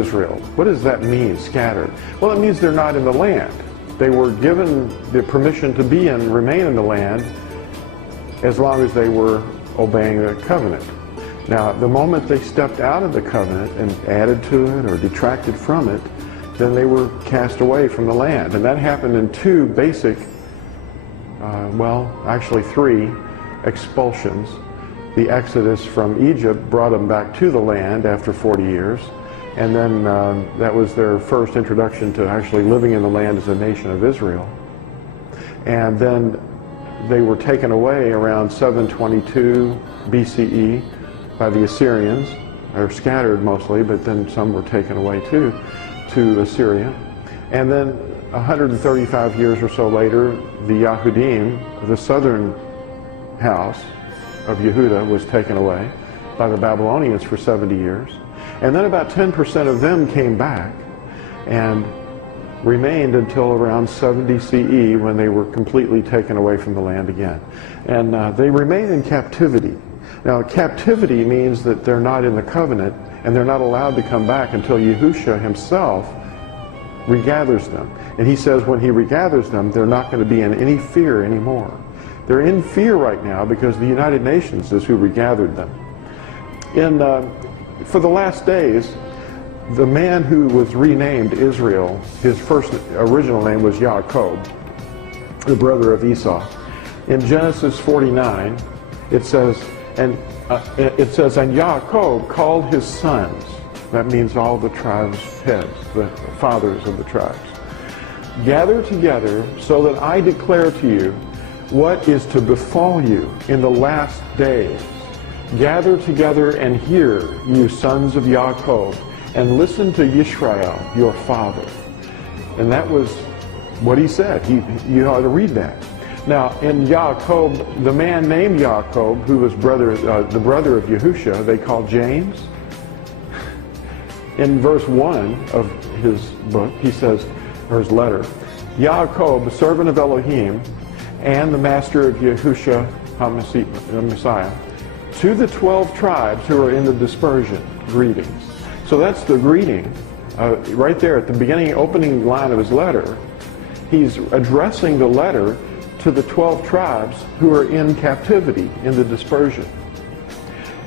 Israel. What does that mean, scattered? Well, it means they're not in the land. They were given the permission to be and remain in the land as long as they were obeying the covenant. Now, the moment they stepped out of the covenant and added to it or detracted from it, then they were cast away from the land. And that happened in two basic, actually three expulsions. The Exodus from Egypt brought them back to the land after 40 years. And then that was their first introduction to actually living in the land as a nation of Israel. And then they were taken away around 722 BCE by the Assyrians. They were scattered mostly, but then some were taken away too to Assyria. And then 135 years or so later, the Yahudim, the southern house of Yehuda, was taken away by the Babylonians for 70 years. And then about 10% of them came back and remained until around 70 CE when they were completely taken away from the land again. And they remain in captivity. Now, captivity means that they're not in the covenant and they're not allowed to come back until Yahusha himself regathers them. And he says when he regathers them, they're not going to be in any fear anymore. They're in fear right now because the United Nations is who regathered them. For the last days, the man who was renamed Israel, his first original name was Yaakov, the brother of Esau. In Genesis 49, it says, and Yaakov called his sons. That means all the tribes' heads, the fathers of the tribes. Gather together so that I declare to you what is to befall you in the last days. Gather together and hear, you sons of Yaakov, and listen to Yisrael, your father. And that was what he said. You ought to read that. Now, in Yaakov, the man named Yaakov, who was the brother of Yahusha, they called James. In verse 1 of his book, he says, or his letter, Yaakov, the servant of Elohim, and the master of Yahusha Messiah, to the 12 tribes who are in the dispersion, greetings. So that's the greeting. Right there at the beginning, opening line of his letter, he's addressing the letter to the 12 tribes who are in captivity, in the dispersion.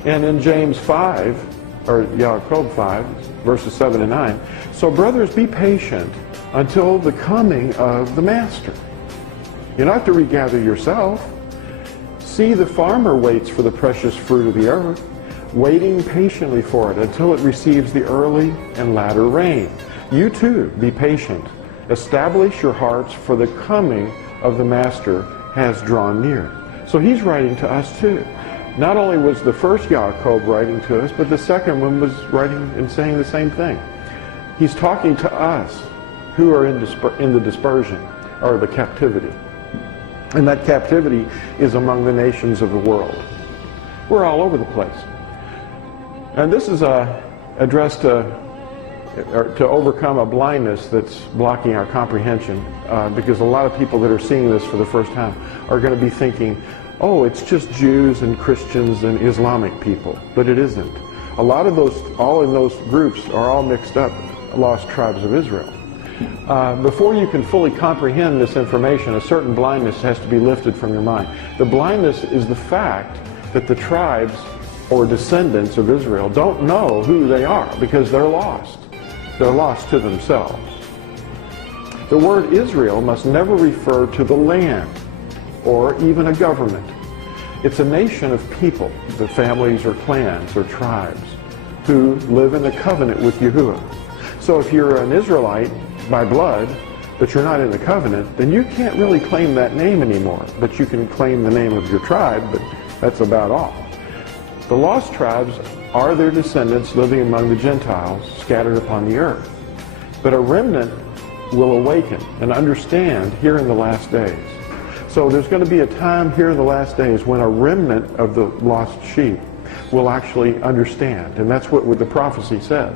And in James 5, or Yaakov 5, verses 7 and 9, so brothers, be patient until the coming of the master. You don't have to regather yourself. See, the farmer waits for the precious fruit of the earth, waiting patiently for it until it receives the early and latter rain. You too, be patient. Establish your hearts, for the coming of the Master has drawn near. So he's writing to us too. Not only was the first Yaakov writing to us, but the second one was writing and saying the same thing. He's talking to us who are in the dispersion, or the captivity. And that captivity is among the nations of the world. We're all over the place. And this is addressed to overcome a blindness that's blocking our comprehension, because a lot of people that are seeing this for the first time are going to be thinking, oh, it's just Jews and Christians and Islamic people. But it isn't. A lot of those, all in those groups are all mixed up, lost tribes of Israel. Before you can fully comprehend this information, a certain blindness has to be lifted from your mind. The blindness is the fact that the tribes or descendants of Israel don't know who they are because they're lost. They're lost to themselves. The word Israel must never refer to the land or even a government. It's a nation of people, the families or clans or tribes, who live in a covenant with Yahuwah. So if you're an Israelite by blood, but you're not in the covenant, then you can't really claim that name anymore. But you can claim the name of your tribe, but that's about all. The lost tribes are their descendants living among the Gentiles scattered upon the earth. But a remnant will awaken and understand here in the last days. So there's going to be a time here in the last days when a remnant of the lost sheep will actually understand. And that's what the prophecy says.